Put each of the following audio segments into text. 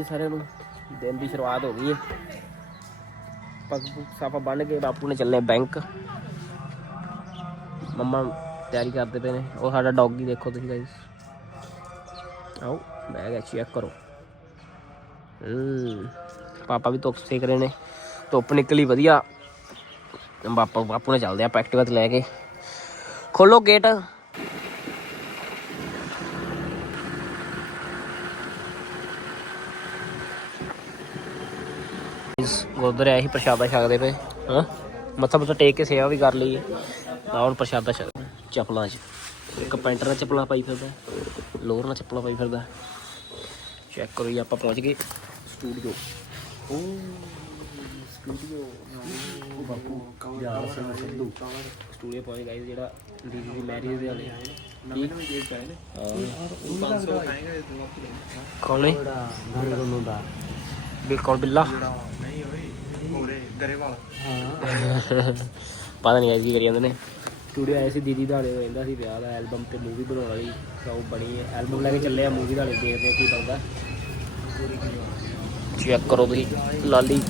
ਜੀ ਸਾਰਿਆਂ ਨੂੰ। ਦਿਨ ਦੀ ਸ਼ੁਰੂਆਤ ਹੋ ਗਈ ਹੈ ਪੱਗ ਸਾਫਾ ਬੰਨ ਕੇ ਬਾਪੂ ਨੇ ਚੱਲੇ ਬੈਂਕ। ਮੰਮਾ ਤਿਆਰੀ ਕਰਦੇ ਪਏ ਨੇ। ਉਹ ਸਾਡਾ ਡੌਗੀ ਦੇਖੋ ਤੁਸੀਂ ਗਾਇਸ ਆਓ ਬੈਗ ਹੈ ਚੈੱਕ ਕਰੋ। ਹੂੰ, ਪਾਪਾ ਵੀ ਧੁੱਪ ਸੇਕ ਰਹੇ ਨੇ। ਧੁੱਪ ਨਿਕਲੀ ਵਧੀਆ। ਬਾਪਾ, ਬਾਪੂ ਨੇ ਚੱਲਦੇ ਆ ਐਕਟਿਵਾ ਤੇ ਲੈ ਕੇ। ਖੋਲੋ ਗੇਟ ਗੁਰਦੁਆਰੇ ਆਏ ਸੀ ਪ੍ਰਸ਼ਾਦਾ ਛਕਦੇ ਪਏ ਹਾਂ? ਮੱਥਾ ਮੁੱਥਾ ਟੇਕ ਕੇ ਸੇਵਾ ਵੀ ਕਰ ਲਈ। ਨਾ ਹੁਣ ਪ੍ਰਸ਼ਾਦਾ ਛਕ ਚੱਪਲਾਂ 'ਚ। ਇੱਕ ਪੈਂਟਰ ਨਾਲ ਚੱਪਲਾਂ ਪਾਈ ਫਿਰਦਾ ਲੋਅਰ ਨਾਲ ਚੱਪਲਾਂ ਪਾਈ ਫਿਰਦਾ। ਚੈੱਕ ਕਰੋ ਜੀ ਆਪਾਂ ਪਹੁੰਚ ਗਏ ਸਟੂਡੀਓ। ਓ ਸਟੂਡੀਓ। ਉਹ ਬਾਪੂ ਯਾਰ ਸਿੰਘ ਸਿੱਧੂ। ਸਟੂਡੀਓ ਪਹੁੰਚ ਗਏ ਜਿਹੜਾ ਦੀਦੀ ਦੀ ਮੈਰਿਜ ਦੇ ਵਾਲੇ। ਕੌਣ ਹੈ ਬਿਲਕੁਲ ਬਿੱਲਾ। ਪਤਾ ਨਹੀਂ ਐਸੀ ਕਰੀ ਜਾਂਦੇ ਨੇ। ਸਟੂਡੀਓ ਆਏ ਸੀ ਦੀਦੀ ਦਾਲੇ ਹੋ ਜਾਂਦਾ ਸੀ ਵਿਆਹ ਦਾ ਐਲਬਮ ਤੇ ਮੂਵੀ ਬਣਾਉਣ ਵਾਲੀ ਤਾਂ ਉਹ ਬਣੀ ਹੈ ਐਲਬਮ ਲੈ ਕੇ ਚੱਲੇ ਆ ਮੂਵੀ ਦਾਲੇ ਦੇਖਦੇ ਆ ਕੀ ਬਣਦਾ। ਚੈੱਕ ਕਰੋ ਤੁਸੀਂ ਲਾਲੀ।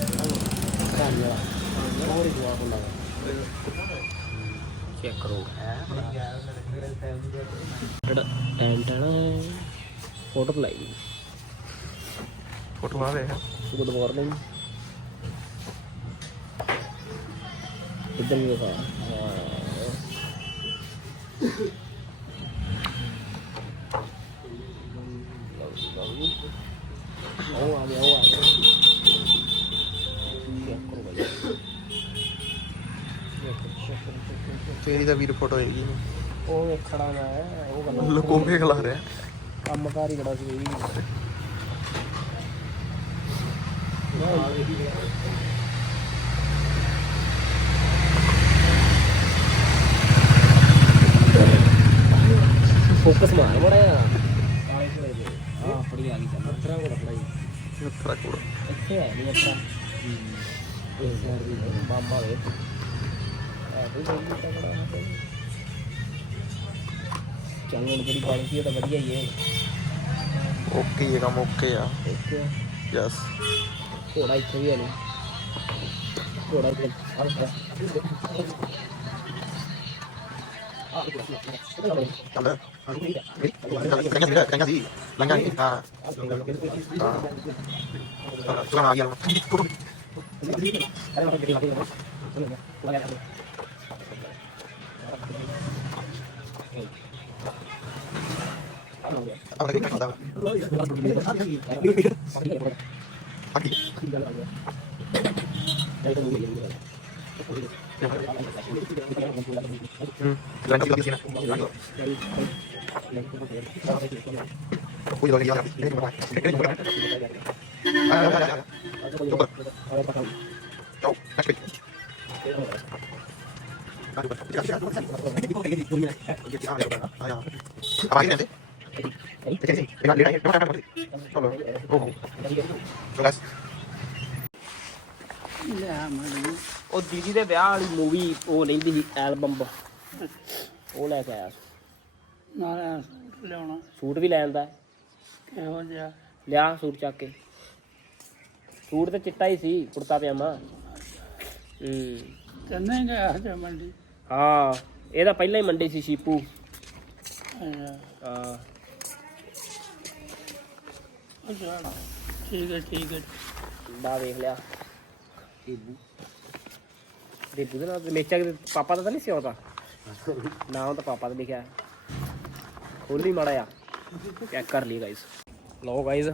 ਚੈੱਕ ਕਰੋ। ਟੈਨ ਫੋਟੋ ਲਾਈ ਫੋਟੋ ਆ ਵੇ ਗੁੱਡ ਮਾਰਨਿੰਗ ਇੱਧਰ ਵੀ ਦਿਖਾ। ਉਹ ਆ ਗਿਆ ਉਹ ਆ ਗਿਆ ਚੈੱਕ ਕਰੋ ਭਾਈ ਤੇਰੀ ਤਾਂ ਵੀਰ ਫੋਟੋ ਹੈਗੀ ਉਹ ਖੜਾ ਨਾ ਹੈ ਉਹ ਗੱਲ ਲੁਕੋ ਕੇ ਖਲਾ ਰਿਹਾ। ਕੰਮਕਾਰ ਹੀ ਖੜਾ ਸੀ ਫੋਕਸ ਮਾਰ ਬੜਾ ਆ ਆ ਆਪਣੀ ਆ ਗਈ ਚੱਲ ਅਥਰਾ ਕੋਲ ਆਪਣਾ ਜੀ ਨੱਥਰਾ ਕੋਲ ਇੱਥੇ ਹੈ ਨਹੀਂ ਅਥਰਾ ਇਹ ਸਾਈਡ ਦੀ ਮਾਮਾ ਵੇ ਆ ਵੀ ਬੋਲੀ ਤਕੜਾ ਹੈ ਭਾਈ। ਚੱਲ ਹੁਣ ਜਿਹੜੀ ਕੁਆਲਿਟੀ ਹੈ ਤਾਂ ਵਧੀਆ ਹੀ ਹੈ। ਓਕੇ ਇਹ ਕੰਮ ਓਕੇ ਆ। ਯਸ ਘੋੜਾ ਇੱਥੇ ਵੀ ਹੈ ਨਹੀਂ ਘੋੜਾ ਇੱਥੇ ਆ ਰਿਹਾ ਚੱਲ ਉਹ ਦੀਦੀ ਦੇ ਵਿਆਹ ਵਾਲੀ ਮੂਵੀ ਉਹ ਲੈਂਦੀ ਸੀ ਐਲਬਮ ਉਹ ਲੈ ਕੇ ਆਇਆ। ਨਾਲ ਸੂਟ ਲਿਆਉਣਾ। ਸੂਟ ਵੀ ਲੈ ਆਂਦਾ। ਕਿਹੋ ਜਿਹਾ? ਲਿਆ ਸੂਟ ਚੱਕ ਕੇ। ਸੂਟ ਤੇ ਚਿੱਟਾ ਹੀ ਸੀ ਕੁੜਤਾ ਪਜਾਮਾ। ਹੂੰ। ਤੈਨੂੰ ਗਿਆ ਤੇ ਮੰਡੀ। ਹਾਂ ਇਹਦਾ ਪਹਿਲਾਂ ਹੀ ਮੰਡੀ ਸੀ ਸ਼ੀਪੂ। ਹਾਂ। ਅੱਛਾ ਠੀਕ ਹੈ ਠੀਕ ਹੈ। ਦਾ ਵੇਖ ਲਿਆ। ਦੇਬੂ ਦੇਬੂ ਦੇ ਨਾਲ ਮੇਚਾ ਕਿਤੇ ਪਾਪਾ ਦਾ ਤਾਂ ਨਹੀਂ ਸੀ ਉਹਦਾ ਨਾਮ ਤਾਂ ਪਾਪਾ ਦਾ ਲਿਖਿਆ। ਖੋਲੀ ਮਾੜਾ ਆ ਚੈੱਕ ਕਰ ਲਈ ਗਾਇਸ ਲਓ ਗਾਇਸ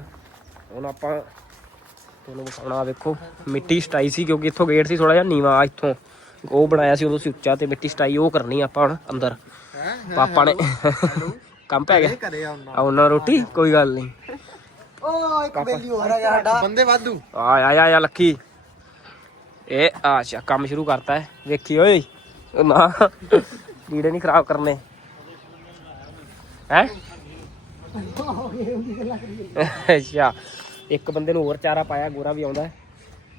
ਹੁਣ ਆਪਾਂ ਤੁਹਾਨੂੰ ਵਿਖਾਉਣਾ ਵੇਖੋ ਮਿੱਟੀ ਸਟਾਈ ਸੀ ਕਿਉਂਕਿ ਇੱਥੋਂ ਗੇਟ ਸੀ ਥੋੜਾ ਜਿਹਾ ਨੀਵਾ ਇੱਥੋਂ ਉਹ ਬਣਾਇਆ ਸੀ ਉਦੋਂ ਸੀ ਉੱਚਾ ਤੇ ਮਿੱਟੀ ਸਟਾਈ ਉਹ ਕਰਨੀ ਆਪਾਂ ਹੁਣ ਅੰਦਰ। ਪਾਪਾ ਨੇ ਕੰਮ ਪੈ ਗਿਆ। ਆਉਣਾ ਰੋਟੀ? ਕੋਈ ਗੱਲ ਨਹੀਂ। ਓ ਇੱਕ ਬੇਲੀ ਹੋ ਰਿਹਾ ਸਾਡਾ। ਬੰਦੇ ਵਾਧੂ। ਆ ਆ ਆ ਆ ਲੱਕੀ। ਇਹ ਅੱਛਾ ਕੰਮ ਸ਼ੁਰੂ ਕਰਤਾ ਹੈ। ਵੇਖੀ ਓਏ ਉਹ ਨਾ ਕੀੜੇ ਨਹੀਂ ਖਰਾਬ ਕਰਨੇ। ਹੈ? ਅੱਛਾ ਇੱਕ ਬੰਦੇ ਨੂੰ ਹੋਰ ਚਾਰਾ ਪਾਇਆ ਗੋਰਾ ਵੀ ਆਉਂਦਾ ਹੈ।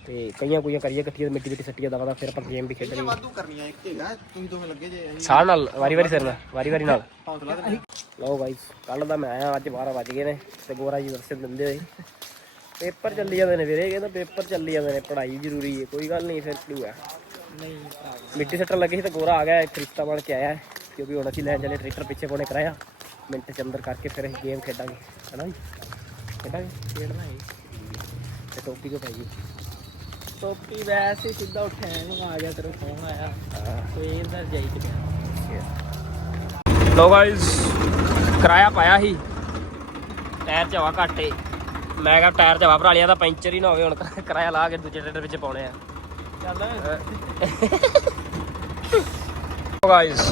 ਤੇ ਕਈਆਂ ਕੁਈਆਂ ਕਰੀਏ ਇਕੱਠੀਆਂ ਮਿੱਟੀ ਮਿੱਟੀ ਸੱਟੀਆਂ ਦਾ ਫਿਰ ਆਪਾਂ ਗੇਮ ਵੀ ਖੇਡਣੀ ਵਾਧੂ ਕਰਨੀਆਂ ਇੱਕ ਹੈਗਾ ਤੁਸੀਂ ਦੋਵੇਂ ਲੱਗੇ ਜੇ ਅਸੀਂ। ਸਾਹ ਨਾਲ ਵਾਰੀ ਵਾਰੀ ਸਿਰ ਨਾਲ ਵਾਰੀ ਵਾਰੀ ਨਾਲ। ਹੌਸਲਾ ਦੇ ਲਓ ਗਾਈਸ ਕੱਲ ਦਾ ਮੈਂ ਆਇਆ ਅੱਜ 12 ਵਜ ਗਏ ਨੇ ਤੇ ਗੋਰਾ ਜੀ ਦਰਸ਼ਨ ਦਿੰਦੇ ਹੋਏ ਪੇਪਰ ਚੱਲੀ ਜਾਂਦੇ ਨੇ ਵੀਰੇ ਕਹਿੰਦਾ ਪੇਪਰ ਚੱਲੀ ਜਾਂਦੇ ਨੇ ਪੜ੍ਹਾਈ ਜ਼ਰੂਰੀ ਹੈ ਕੋਈ ਗੱਲ ਨਹੀਂ ਫਿਰ ਕੀ ਹੈ ਨਹੀਂ ਮਿੱਟੀ ਸੱਟਣ ਲੱਗੀ ਸੀ ਤਾਂ ਗੋਰਾ ਆ ਗਿਆ ਇੱਕ ਰਿਸ਼ਤਾ ਬਣ ਕੇ ਆਇਆ ਕਿਉਂਕਿ ਹੁਣ ਅਸੀਂ ਲੈਣ ਚੱਲੇ ਟਰੈਕਟਰ ਪਿੱਛੇ ਕੋਨੇ ਕਰਾਇਆ। ਮਿੰਟ ਚ ਅੰਦਰ ਕਰਕੇ ਫਿਰ ਅਸੀਂ ਗੇਮ ਖੇਡਾਂਗੇ। ਹਨਾ ਜੀ? ਖੇਡਾਂਗੇ? ਖੇਡਣਾ ਹੈ। ਤੇ ਟੋਪੀ ਕੋ ਪਾਈਏ ਟੋਪੀ ਵੈਸੇ ਹੀ ਸਿੱਧਾ ਉੱਠਿਆ ਨੂੰ ਆ ਗਿਆ ਤੇਰਾ ਫੋਨ ਆਇਆ। ਸਵੇਰ ਦਾ ਜਾਈ ਤੇ ਗਿਆ। ਲੋ ਗਾਇਸ ਕਿਰਾਇਆ ਪਾਇਆ ਸੀ। ਟਾਇਰ ਚ ਹਵਾ ਘੱਟੇ ਮੈਂ ਕਿਹਾ ਟਾਇਰ ਚ ਹਵਾ ਭਰਾ ਲਿਆ ਤਾਂ ਪੈਂਚਰ ਹੀ ਨਾ ਹੋਵੇ ਹੁਣ ਕਿਰਾਇਆ ਲਾ ਕੇ ਦੂਜੇ ਟਰੈਕਟਰ ਵਿੱਚ ਪਾਉਣੇ ਆ। ਚੱਲ। ਲੋ ਗਾਇਸ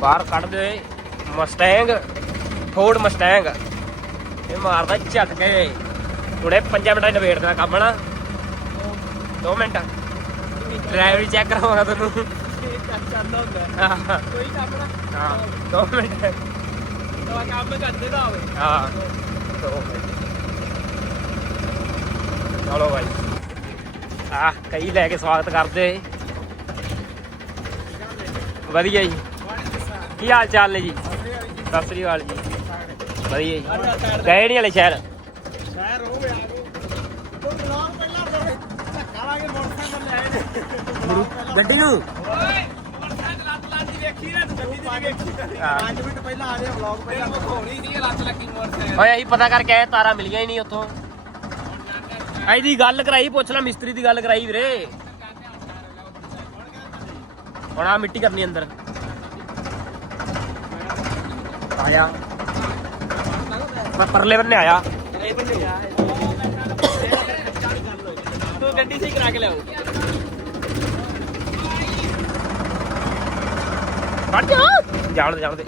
ਬਾਹਰ ਕੱਢਦੇ ਹੋਏ ਮਸਟੈਂਗ ਫੋਰਡ ਮਸਟੈਂਗ ਇਹ ਮਾਰਦਾ ਝਟ ਕੇ। ਹੁਣੇ 5 ਮਿੰਟਾਂ ਚ ਨਵੇੜ ਦੇਣਾ ਕੰਮ ਨਾ 2 ਮਿੰਟ। ਡਰਾਈਵਰੀ ਚੈੱਕ ਕਰਾਵਾਂਗਾ ਤੈਨੂੰ ਚੱਲਦਾ ਹੁੰਦਾ ਕੋਈ ਕੰਮ ਨਾ ਹਾਂ 2 ਮਿੰਟ। ਤਾਂ ਕੰਮ ਕਰਦੇ ਨਾ ਹੋਵੇ ਹਾਂ, ਦੋ ਮਿੰਟ। ਚਲੋ ਭਾਈ ਆ ਕਈ ਲੈ ਕੇ ਸਵਾਗਤ ਕਰਦੇ। ਵਧੀਆ ਜੀ। ਕੀ ਹਾਲ ਚਾਲ ਨੇ ਜੀ? ਸਤਿ ਸ੍ਰੀ ਅਕਾਲ ਜੀ। ਵਧੀਆ ਜੀ। ਗਏ ਨਹੀਂ ਹਲੇ ਸ਼ਹਿਰ? ਗੱਡੀ ਨੂੰ ਓਏ ਅਸੀਂ ਪਤਾ ਕਰਕੇ ਆਏ ਤਾਰਾਂ ਮਿਲੀਆਂ ਹੀ ਨਹੀਂ ਉੱਥੋਂ। ਆਈ ਦੀ ਗੱਲ ਕਰਾਈ ਪੁੱਛ ਲੈ ਮਿਸਤਰੀ ਦੀ ਗੱਲ ਕਰਾਈ ਵੀਰੇ। ਹੁਣ ਆ ਮਿੱਟੀ ਕਰਨੀ ਅੰਦਰ। ਆਇਆ। ਮੈਂ ਪਰਲੇ ਬੰਨੇ ਆਇਆ। ਤੂੰ ਗੱਡੀ ਸਹੀ ਕਰਾ ਕੇ ਲਿਆਓ ਕੱਢ ਜਾ ਜਾਣ ਦੇ ਜਾਣ ਦੇ।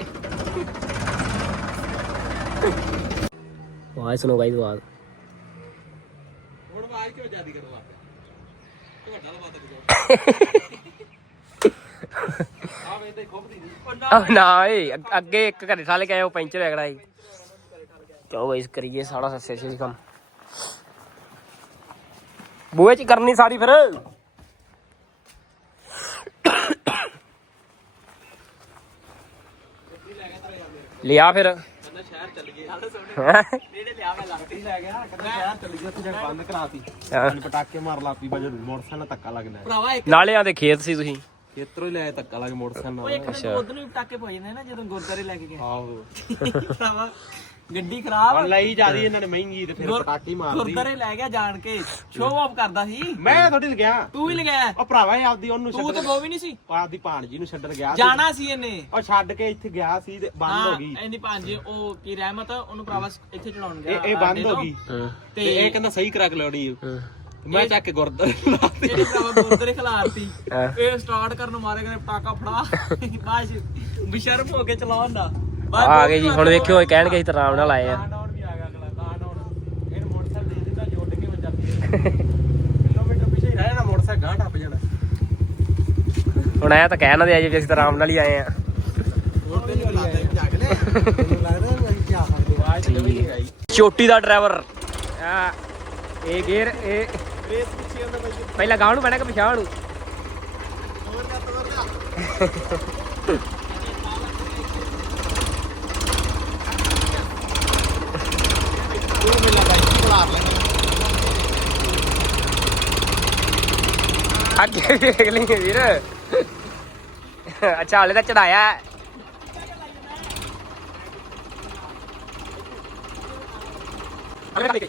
ਵਾਹ ਸੁਣੋ ਗਾਈ ਦੁਆਦ ਹੁਣ ਆਵਾਜ਼ ਕਿਉਂ ਜਿਆਦੀ ਕਰਨ ਲੱਗ ਪਿਆ ਤੁਹਾਡਾ ਲਵਾ ਆ ਵੇ ਤੇ ਖੁੱਬਦੀ ਨਹੀਂ। ਆ ਨਾ ਏ ਅੱਗ- ਇੱਕ ਘਰੇ ਠਾਲੇ ਗਏ ਉਹ ਪੈਂਚਰ ਖੜਾ ਸੀ ਚਲੋ ਗਾਇਸ ਕਰੀਏ ਸਾੜਾ ਸੱਸੇ ਸੀ ਕੰਮ। ਬੂਹੇ ਚ ਕਰਨੀ ਸਾਰੀ ਫਿਰ। ਲਿਆ ਫਿਰ। ਕਹਿੰਦਾ ਸ਼ਹਿਰ ਚੱਲ ਗਏ ਹੈਂ? ਨੇੜੇ ਲਿਆ ਮੈਂ ਲੱਗਦੀ ਲੈ ਗਿਆ ਕਹਿੰਦਾ ਸ਼ਹਿਰ ਚੱਲ ਗਏ ਉੱਥੇ ਜਾ ਕੇ ਬੰਦ ਕਰਾਤੀ ਹਾਂ। ਪਟਾਕੇ ਮਾਰ ਲਾਪੀ ਵਜੇ ਮੋਟਰਸਾਈਕਲ ਨਾਲ ਧੱਕਾ ਲੱਗਣਾ ਭਰਾਵਾ ਇੱਕ ਨਾਲਿਆਂ ਦੇ ਖੇਤ ਸੀ ਤੁਸੀਂ। ਖੇਤਰੋਂ ਹੀ ਲੈ ਧੱਕਾ ਲੱਗ ਮੋਟਰਸਾਈਕਲ ਉਹ ਨਾਲ ਇੱਕ ਦਿਨ ਉਧਰ ਨੂੰ ਪਟਾਕੇ ਪਏ ਨੇ ਨਾ ਜਦੋਂ ਗੁਰਦਾਰੇ ਲੈ ਕੇ ਗਏ। ਆਹੋ। ਭਰਾਵਾ ਗੱਡੀ ਖਰਾਬ ਹੁਣ ਲਈ ਜਿਆਦੀ ਇਹਨਾਂ ਨੇ ਮਹਿੰਗੀ ਤੇ ਫਿਰ ਪਟਾਕੇ ਹੀ ਮਾਰਦੀ। ਗੁਰਦਾਰੇ ਲੈ ਗਿਆ ਜਾਣ ਕੇ। ਸ਼ੋਅ ਆਫ ਕਰਦਾ ਸੀ। ਮੈਂ ਥੋੜੀ ਗਿਆ ਤੂੰ ਵੀ ਲਗਾਇਆ ਉਹ ਭਰਾਵਾ ਇਹ ਆਪਦੀ ਉਹਨੂੰ ਤੂੰ ਤੇ ਛੱਡਣ ਉਹ ਵੀ ਨਹੀਂ ਸੀ। ਆਪਦੀ ਭਾਣਜੀ ਨੂੰ ਛੱਡਣ ਗਿਆ ਸੀ। ਜਾਣਾ ਸੀ ਇਹਨੇ। ਉਹ ਛੱਡ ਕੇ ਇੱਥੇ ਗਿਆ ਸੀ ਤੇ ਬੰਦ ਹੋ ਹਾਂ ਗਈ। ਇਹਦੀ ਭਾਂਜੀ ਉਹ ਕੀ ਰਹਿਮਤ ਉਹਨੂੰ ਭਰਾਵਾ ਇੱਥੇ ਚੜਾਉਣ ਗਿਆ ਇਹ ਇਹ ਬੰਦ ਹੋ ਗਈ। ਹਾਂ। ਤੇ ਇਹ ਕਹਿੰਦਾ ਸਹੀ ਕਰਾ ਕੇ ਲੋੜੀ ਹਾਂ। ਮੈਂ ਚੱਕ ਕੇ ਗੁਰਦਾਰੇ ਲਾਤੀ। ਭਰਾਵਾ ਗੁਰਦਾਰੇ ਖਿਲਾਰਤੀ। ਹਾਂ। ਇਹ ਸਟਾਰਟ ਕਰਨ ਮਾਰੇ ਕਰੇ ਪਟਾਕਾ ਫੜਾ। ਚ ਬਿਸ਼ਰਮ ਹੋ ਕੇ ਚਲਾਉਂਦਾ ਆ ਗਏ ਜੀ ਹੁਣ ਵੇਖਿਓ ਇਹ ਕਹਿਣਗੇ ਅਸੀਂ ਤਾਂ ਆਰਾਮ ਨਾਲ ਆਏ ਆ। ਡਾਊਨ ਵੀ ਆ ਗਿਆ ਅਗਲਾ ਕਾਰ ਡਾਊਨ ਇਹਨੂੰ ਮੋਟਰਸਾਈਕਲ ਦੇ ਦਿੱਤਾ ਜੋੜ ਕੇ ਮੈਂ ਚੱਲਦੀ ਕਿਲੋਮੀਟਰ ਪਿੱਛੇ ਹੀ ਰਹਿ ਜਾਣਾ ਮੋਟਰਸਾਈਕਲ ਗਾਂ ਟੱਪ ਜਾਣਾ। ਹੁਣ ਐ ਤਾਂ ਕਹਿ ਨਾ ਦੇ ਆਜੇ ਵੀ ਅਸੀਂ ਤਾਂ ਆਰਾਮ ਨਾਲ ਹੀ ਆਏ ਆ। ਚੋਟੀ ਦਾ ਡਰਾਈਵਰ। ਆ ਇਹ ਗੇਰ ਇਹ ਪਹਿਲਾਂ ਗਾਉਂ ਨੂੰ ਪੈਣਾ ਕਿ ਪਿਛਾਂ ਨੂੰ? ਅੱਗੇ ਲਿੰਗ ਵੀਰ ਅੱਛਾ ਹਲੇ ਤਾਂ ਚੜਾਇਆ ਅਰੇ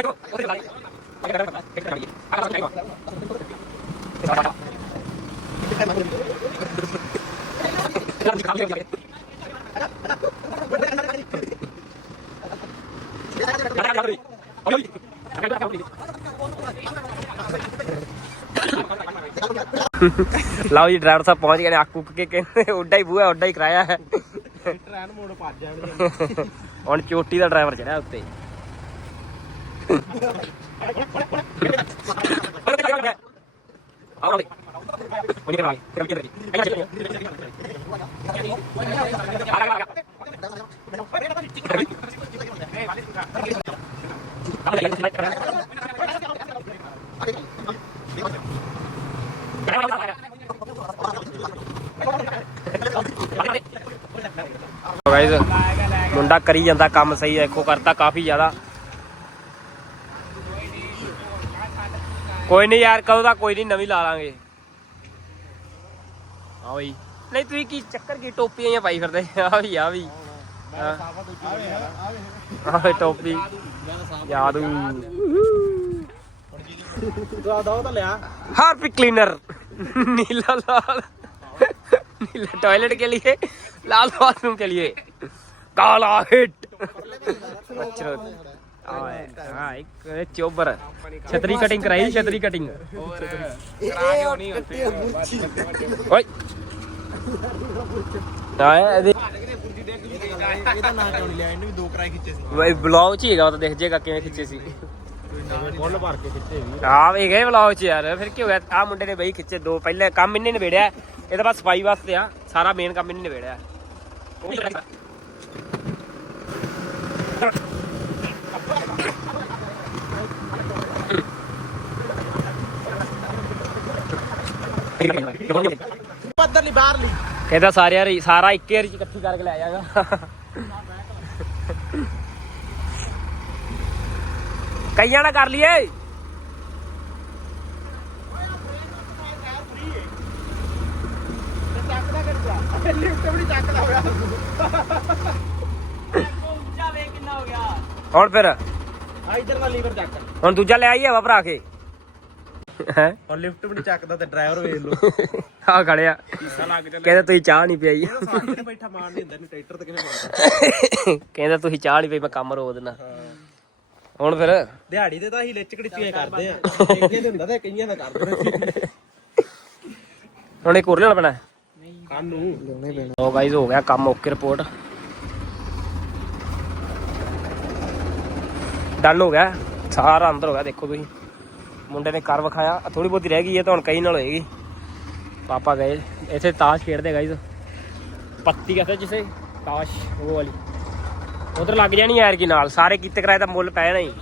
ਲਓ ਜੀ ਡਰਾਈਵਰ ਸਾਹਿਬ ਪਹੁੰਚ ਗਏ ਨੇ ਆਕੂ ਕੇ ਕਹਿੰਦੇ ਉੱਡਾ ਹੀ ਬੂਹਾ ਉੱਡਾ ਹੀ ਕਰਾਇਆ ਹੈ ਟ੍ਰੈਨ ਮੋੜ ਭੱਜ ਜਾਣਗੇ ਹੁਣ ਚੋਟੀ ਦਾ ਡਰਾਈਵਰ ਚੜਿਆ ਉੱਤੇ ਗਾਇਜ਼ ਮੁੰਡਾ ਕਰੀ ਜਾਂਦਾ ਕੰਮ ਸਹੀ, ਦੇਖੋ ਕਰਤਾ ਕਾਫੀ ਜ਼ਿਆਦਾ। ਕੋਈ ਨਹੀਂ ਯਾਰ, ਕਦੋਂ ਦਾ ਕੋਈ ਨਹੀਂ, ਨਵੀਂ ਲਾ ਲਾਂਗੇ। ਆ ਬਈ। ਨਹੀਂ, ਤੁਸੀਂ ਕੀ ਚੱਕਰ, ਕੀ ਟੋਪੀਆਂ ਜਾਂ ਪਾਈ ਫਿਰਦੇ? ਆ ਵੀ ਆ ਵੀ ਆ ਟੋਪੀ। ਯਾਦ ਦਵਾ ਦਵਾ ਤਾਂ ਲਿਆ ਹਾਰਪੀ ਕਲੀਨਰ ਨੀਲਾ ਲਾਲ। ਨੀਲਾ ਟਾਇਲਟ ਕੇ ਲਈ लाल बाथरूम के लिए काला हिट मच्छर हाँ एक चोबर छतरी कटिंग कराई छतरी कटिंग ओए हाँ ਇਹਦੇ ਇਹਦਾ ਨਾਂ ਕਿਉਂ ਨਹੀਂ ਲਿਆ ਇਹਨੇ ਵੀ ਦੋ ਕਰਾਏ ਖਿੱਚੇ ਸੀ ਬਈ ਬਲੌਗ ਚ ਹੀ ਹੈਗਾ ਉਹ ਤਾਂ ਦਿਖ ਜਾਏਗਾ ਕਿਵੇਂ ਖਿੱਚੇ ਸੀ ਫੁੱਲ ਭਰ ਕੇ ਖਿੱਚੇ ਵੀ ਆ ਵੇ ਗਏ ਵਲੌਗ ਚ ਯਾਰ ਫਿਰ ਕੀ ਹੋ ਗਿਆ ਆ ਮੁੰਡੇ ਨੇ ਬਈ ਖਿੱਚੇ ਦੋ ਪਹਿਲੇ ਕੰਮ ਇੰਨੇ ਨਿਬੇੜਿਆ ਇਹ ਤਾਂ ਬਸ ਸਫਾਈ ਵਾਸਤੇ ਆ ਸਾਰਾ ਮੇਨ ਕੰਮ ਇੰਨੇ ਨਿਬੇੜਿਆ। ਪੱਧਰ ਲਈ ਬਾਹਰ ਲਈ ਕਹਿੰਦਾ ਸਾਰਿਆਂ ਰੀ ਸਾਰਾ ਇੱਕੇ ਵਾਰੀ ਚ ਇਕੱਠੀ ਕਰਕੇ ਲੈ ਜਾਗਾ ਕਈਆਂ ਨਾਲ ਕਰ ਲਈਏ ਲਿਫਟ ਵੀ ਨਹੀਂ ਚੱਕਦਾ ਹੋਇਆ ਹੁਣ ਫਿਰ? ਆ ਇਧਰ ਦਾ ਲੀਵਰ ਚੱਕ। ਹੁਣ ਦੂਜਾ ਲੈ ਆਈਏ ਵਾ ਭਰਾ ਕੇ। ਹੈ? ਹੁਣ ਲਿਫਟ ਵੀ ਨਹੀਂ ਚੱਕਦਾ ਤੇ ਡਰਾਈਵਰ ਵੇਖ ਲਓ। ਆ ਖੜਿਆ। ਹਿੱਸਾ ਲੱਗ ਜਾਂਦਾ। ਕਹਿੰਦਾ ਤੁਸੀਂ ਚਾਹ ਨਹੀਂ ਪਿਆਈ। ਇਹਦਾ ਸਾਹਮਣੇ ਤੇ ਬੈਠਾ ਮਾਰ ਨਹੀਂ ਹੁੰਦਾ ਨਹੀਂ ਟਰੈਕਟਰ ਤੇ ਕਿਵੇਂ ਮਾਰਦਾ ਕਹਿੰਦਾ ਤੁਸੀਂ ਚਾਹ ਨਹੀਂ ਪਈ ਮੈਂ ਕੰਮ ਰੋਕ ਦੇਣਾ ਹੁਣ ਫਿਰ? ਦਿਹਾੜੀ ਤੇ ਤਾਂ ਅਸੀਂ ਲਿਚ ਕੜਚੀਆਂ ਕਰਦੇ ਆ ਕਈਆਂ ਦੇ ਹੁੰਦਾ ਤੇ ਕਈਆਂ ਦਾ ਕਰਦੇ ਹੁਣ ਇੱਕ ਹੋਰ ਲੈਣਾ ਪੈਣਾ ਕੰਨ ਨੂੰ। ਲੋ ਗਾਈਜ਼ ਹੋ ਗਿਆ ਕੰਮ ਓਕੇ ਰਿਪੋਰਟ। ਡਨ ਹੋ ਗਿਆ, ਸਾਰਾ ਅੰਦਰ ਹੋ ਗਿਆ, ਦੇਖੋ ਤੁਸੀਂ। ਮੁੰਡੇ ਨੇ ਕਰ ਵਿਖਾਇਆ ਥੋੜੀ ਬਹੁਤੀ ਰਹਿ ਗਈ ਹੈ ਤਾਂ ਹੁਣ ਕਈ ਨਾਲ ਹੋਏਗੀ। ਪਾਪਾ ਗਏ, ਇੱਥੇ ਤਾਸ਼ ਖੇਡਦੇ ਗਾਈਜ਼ ਪੱਤੀ ਕਹਿੰਦੇ ਜਿਸੇ ਤਾਸ਼, ਉਹ ਵਾਲੀ। ਉਧਰ ਲੱਗ ਜਾਣੀ ਯਾਰ ਕੀ ਨਾਲ, ਸਾਰੇ ਕੀਤੇ ਕਿਰਾਏ ਤਾਂ ਮੁੱਲ ਪੈ ਜਾਣਾ ਹੀ।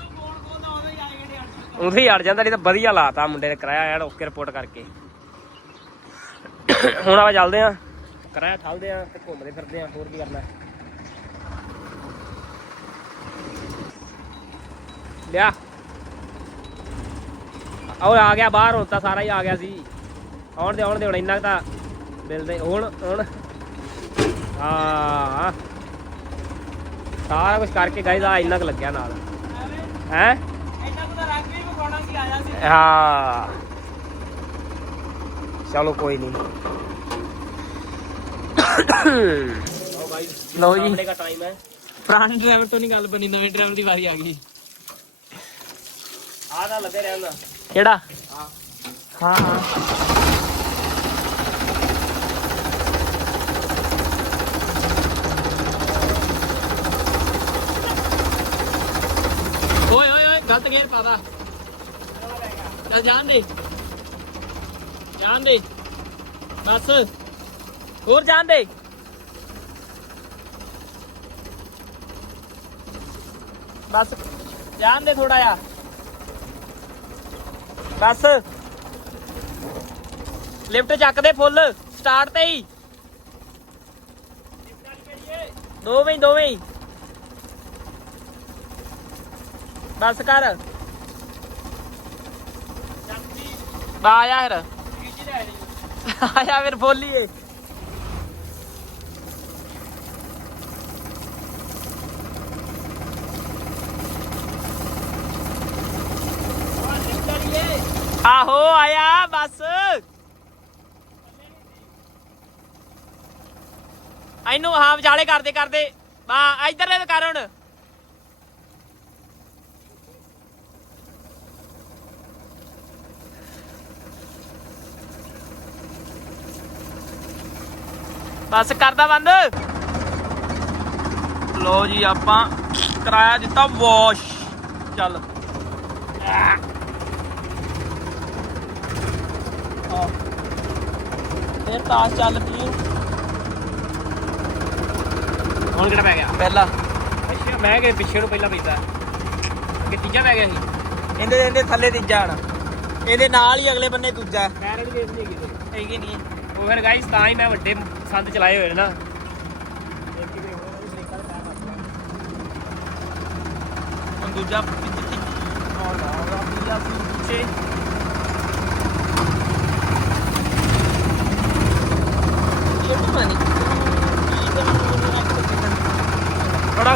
ਉਹਦੇ ਹੀ ਅੜ ਜਾਂਦਾ, ਨਹੀਂ ਤਾਂ ਵਧੀਆ ਲਾਤਾ ਮੁੰਡੇ ਨੇ ਕਰਾਇਆ ਯਾਰ ਓਕੇ ਰਿਪੋਰਟ ਕਰਕੇ। ਹੁਣ ਆਪਾਂ ਚੱਲਦੇ ਆ ਕਰਾਇਆ ਠਾਲਦੇ ਆ ਤੇ ਘੁੰਮਦੇ ਫਿਰਦੇ ਆ ਹੋਰ ਕੀ ਕਰਨਾ। ਲਿਆ। ਉਹ ਆ ਗਿਆ ਬਾਹਰ ਹੁਣ ਤਾਂ ਸਾਰਾ ਹੀ ਆ ਗਿਆ ਸੀ। ਆਉਣ ਦੇ ਆਉਣ ਦੇ ਹੁਣ ਇੰਨਾ ਤਾਂ ਮਿਲਦੇ। ਹੁਣ ਹੁਣ। ਹਾਂ। ਸਾਰਾ ਕੁਝ ਕਰਕੇ ਗਾਇਜ਼ ਆ ਇੰਨਾ ਕੁ ਲੱਗਿਆ ਨਾਲ। ਹੈ? ਇੰਨਾ ਕੁ ਤਾਂ ਰੱਖ ਵੀ ਵਿਖਾਉਣਾ ਸੀ ਆਇਆ ਸੀ ਹਾਂ। ਚਲੋ ਕੋਈ ਨਹੀਂ ਲਓ ਜੀ। ਦਾ ਟਾਈਮ ਹੈ। ਪੁਰਾਣੇ ਡਰਾਈਵਰ ਤੋਂ ਨਹੀਂ ਗੱਲ ਬਣੀ ਨਵੇਂ ਡਰਾਈਵਰ ਦੀ ਵਾਰੀ ਆ ਗਈ। ਆ ਲੱਗੇ ਕਿਹੜਾ? ਹਾਂ। ਹਾਂ ਓਏ ਓਏ ਓਏ ਗਲਤ ਗੇਅਰ ਪਾਦਾ ਚੱਲ ਜਾਣ ਦੇ। ਜਾਣ ਦੇ। ਬਸ। ਹੋਰ ਜਾਣ ਦੇ। ਬਸ। ਜਾਣ ਦੇ ਥੋੜਾ ਜਿਹਾ। ਬਸ। ਲਿਫਟ ਚੱਕ ਦੇ ਫੁੱਲ ਸਟਾਰਟ ਤੇ ਹੀ। ਦੋਵੇਂ ਹੀ, ਦੋਵੇਂ ਹੀ। ਬਸ ਕਰ। ਆ ਜਾ ਫਿਰ। ਆਇਆ ਜਾ ਫਿਰ ਬੋਲੀਏ ਆਹੋ ਆਇਆ ਬਸ ਇਹਨੂੰ ਹਾਂ, ਵਿਚਾਲੇ ਕਰਦੇ ਕਰਦੇ। ਬਾ ਇੱਧਰ ਦੇ ਕਰ ਹੁਣ। ਬਸ ਕਰਦਾ ਬੰਦ। ਲੋ ਜੀ, ਆਪਾਂ ਕਿਰਾਇਆ ਦਿੱਤਾ ਵਾਸ਼। ਚੱਲ। ਆ ਫਿਰ ਤਾਸ ਚੱਲ ਪਈ ਹੁਣ ਕਿਹੜਾ ਪੈ ਗਿਆ? ਪਹਿਲਾ। ਅੱਛਾ ਮੈਂ ਕਿ ਪਿੱਛੇ ਨੂੰ ਪਹਿਲਾਂ ਪੈਂਦਾ। ਕਿ ਤੀਜਾ ਪੈ ਗਿਆ ਸੀ। ਇਹਦੇ ਇਹਦੇ ਥੱਲੇ ਤੀਜਾ ਆਣਾ ਇਹਦੇ ਨਾਲ ਹੀ ਅਗਲੇ ਬੰਨੇ ਦੂਜਾ। ਮੈਂ ਰੇੜੀ ਵੇਚ ਨਹੀਂ ਗਈ ਹੈਗੀ ਨਹੀਂ। ਉਹ ਫਿਰ ਗਾਈਸ ਤਾਂ ਹੀ ਮੈਂ ਵੱਡੇ ਸੰਦ ਚਲਾਏ ਹੋਏ ਨੇ ਨਾ। ਹੁਣ ਦੂਜਾ ਪਿੱਛੇ ਆਉਣਾ ਹੋਗਾ ਦੂਜਾ ਪਿੱਛੇ ਇਹ ਪਤਾ ਨਹੀਂ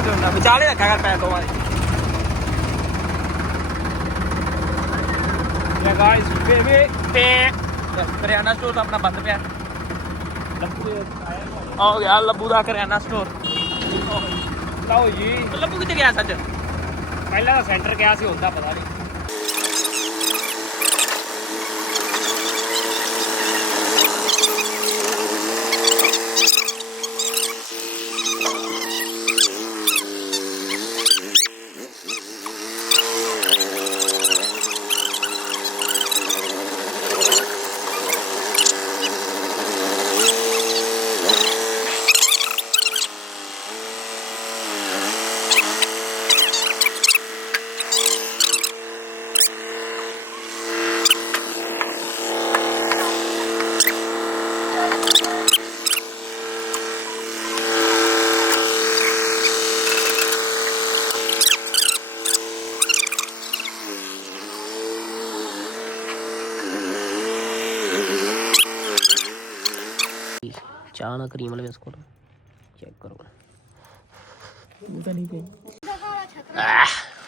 ਵਿਚਾਲੇ ਰੱਖਿਆ ਕਰ ਪੈਰ ਦੋਵਾਂ ਦੇ। ਬੇਬੇ ਤੇ ਕਰਿਆਨਾ ਸਟੋਰ ਤਾਂ ਆਪਣਾ ਬੰਦ ਪਿਆ। ਆ ਗਿਆ ਲੱਭੂ ਦਾ ਕਰਿਆਨਾ ਸਟੋਰ ਲਓ ਜੀ। ਲੱਭੂ ਕਿੱਥੇ ਗਿਆ ਸੱਚ? ਪਹਿਲਾਂ ਤਾਂ ਸੈਂਟਰ ਗਿਆ ਸੀ ਹੁੰਦਾ ਪਤਾ ਨਹੀਂ ਚਾਹ ਨਾ ਕਰੀਮ ਵਾਲੇ ਬਿਸਕੁਟ। ਚੈੱਕ ਕਰੋ।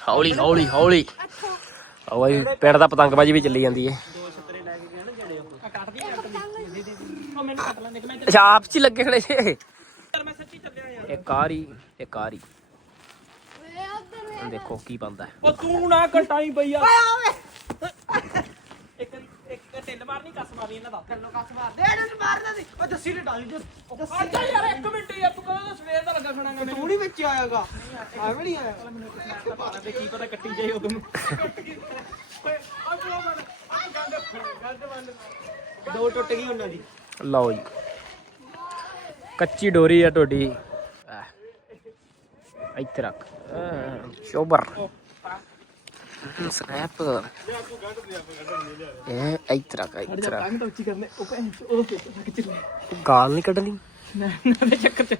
ਹੌਲੀ ਹੌਲੀ ਹੌਲੀ। ਓਏ ਪਿੰਡ ਦਾ ਪਤੰਗਬਾਜੀ ਵੀ ਚੱਲੀ ਜਾਂਦੀ ਹੈ ਅੱਛਾ ਆਪ ਚ ਲੱਗੇ ਖੜੇ ਛੇ ਇਹ ਕਾਰੀ ਇਹ ਕਾਰੀ ਹੁਣ ਦੇਖੋ ਕੀ ਬੰਦਾ ਉਹ ਤੂੰ ਨਾ ਕਟਾਈ ਬਈਆ ਇੱਕ ਇੱਕ ਢਿੱਲ ਮਾਰ ਨਹੀਂ ਕੱਸ ਮਾਰਨੀ ਇਹਨਾਂ ਦਾ। ਢਿੱਲੋਂ ਕੱਸ ਮਾਰ ਦੇ ਇਹਨਾਂ ਨੂੰ ਮਾਰਦਾ ਸੀ ਉਹ ਜੱਸੀ ਨੇ ਡਾਲੀ ਦੇ। ਅੱਛਾ ਯਾਰ ਇੱਕ ਮਿੰਟ ਯਾਰ ਤੂੰ ਕਹਿੰਦਾ ਸਵੇਰ ਦਾ ਲੱਗਾ ਖੜਾਂਗਾ ਮੈਨੂੰ? ਤੂੰ ਨਹੀਂ ਵਿੱਚ ਆਇਆਗਾ। ਆਵੇਂ ਨਹੀਂ ਆਇਆ। ਮੈਨੂੰ ਪਤਾ ਤੇ ਕੀ ਪਤਾ ਕੱਟੀ ਜਾਈ ਉਦੋਂ ਦੋ ਟੁੱਟ ਗਈ ਉਹਨਾਂ ਦੀ। ਲਓ ਜੀ। ਕੱਚੀ ਡੋਰੀ ਆ ਤੁਹਾਡੀ। ਇੱਥੇ ਰੱਖ। ਸ਼ੋਬਰ ਸਨੈਪ ਇਹ ਰੱਖ ਇੱਥੇ ਰੱਖ ਤਾਂ ਉੱਚੀ ਕਰਨੇ ਉਹ ਭੈਣ ਉਹ ਲੈ ਗਾਲ ਨਹੀਂ ਕੱਢਣੀ? ਨਾ ਨਾ ਦੇ ਚੱਕਰ ਚ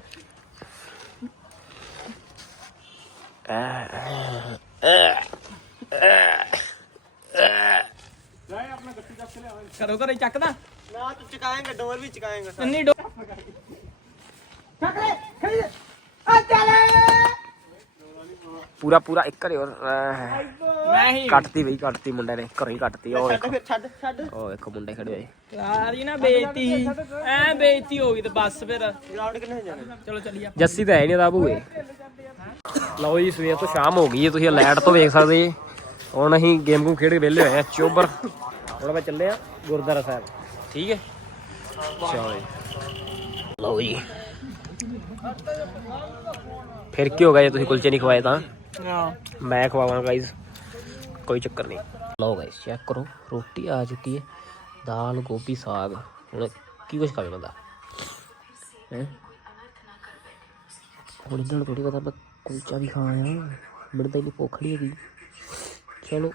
ਕਰੋ ਕਰੋ ਚੱਕਦਾ। ਨਾ ਤੂੰ ਚਕਾਏਂਗਾ ਡੋਰ ਵੀ ਚਕਾਏਂਗਾ ਇੰਨੀ ਡੋ ਪੂਰਾ ਪੂਰਾ ਇੱਕ ਘਰੇ ਹੋਰ ਮੈਂ ਹੀ ਕੱਟਤੀ ਬਈ ਕੱਟਤੀ ਮੁੰਡੇ ਨੇ ਘਰੋਂ ਹੀ ਕੱਟਤੀ ਉਹ ਛੱਡ ਵੇਖੋ। ਫਿਰ ਛੱਡ ਛੱਡ। ਉਹ ਵੇਖੋ ਮੁੰਡੇ ਖੜੇ ਹੋਏ। ਸਾਰੀ ਨਾ ਬੇਇੱਜ਼ਤੀ ਐ ਬੇਇੱਜ਼ਤੀ ਹੋ ਗਈ ਤੇ ਬਸ ਫਿਰ। ਗਰਾਊਂਡ ਕਿੰਨੇ ਜਾਣਾ? ਚਲੋ ਚੱਲੀਏ ਜੱਸੀ ਤਾਂ ਹੈ ਨਹੀਂ ਦਾ ਭੂਏ ਲਓ ਜੀ ਸਵੇਰ ਤੋਂ ਸ਼ਾਮ ਹੋ ਗਈ ਹੈ ਤੁਸੀਂ ਲਾਈਟ ਤੋਂ ਵੇਖ ਸਕਦੇ ਜੀ। ਹੁਣ ਅਸੀਂ ਗੇਮ ਗੂਮ ਖੇਡ ਕੇ ਵਿਹਲੇ ਹੋਏ ਆ ਚੋਬਰ ਹੁਣ ਮੈਂ ਚੱਲੇ ਆ ਗੁਰਦੁਆਰਾ ਸਾਹਿਬ। ਠੀਕ ਹੈ? ਚਲੋ ਜੀ। ਲਓ ਜੀ। ਫਿਰ ਕੀ ਹੋ ਗਿਆ ਜੇ ਤੁਸੀਂ ਕੁਲਚੇ ਨਹੀਂ ਖਵਾਏ ਤਾਂ? ਹਾਂ ਮੈਂ ਖਵਾਵਾਂ ਗਾਈਜ਼ ਕੋਈ ਚੱਕਰ ਨਹੀਂ। ਲਓ ਗਾਈਜ਼ ਚੈੱਕ ਕਰੋ, ਰੋਟੀ ਆ ਚੁੱਕੀ ਹੈ, ਦਾਲ, ਗੋਭੀ, ਸਾਗ। ਹੁਣ ਕੀ ਕੁਝ ਖਾਵੇ ਬੰਦਾ? ਹੈ? ਹੁਣ ਇਹਨਾਂ ਨੂੰ ਥੋੜੀ ਪਤਾ ਮੈਂ ਕੁਲਚਾ ਵੀ ਖਾਇਆ ਮੈਨੂੰ ਤਾਂ ਇੰਨੀ ਭੁੱਖ ਨਹੀਂ ਹੈਗੀ। ਚਲੋ।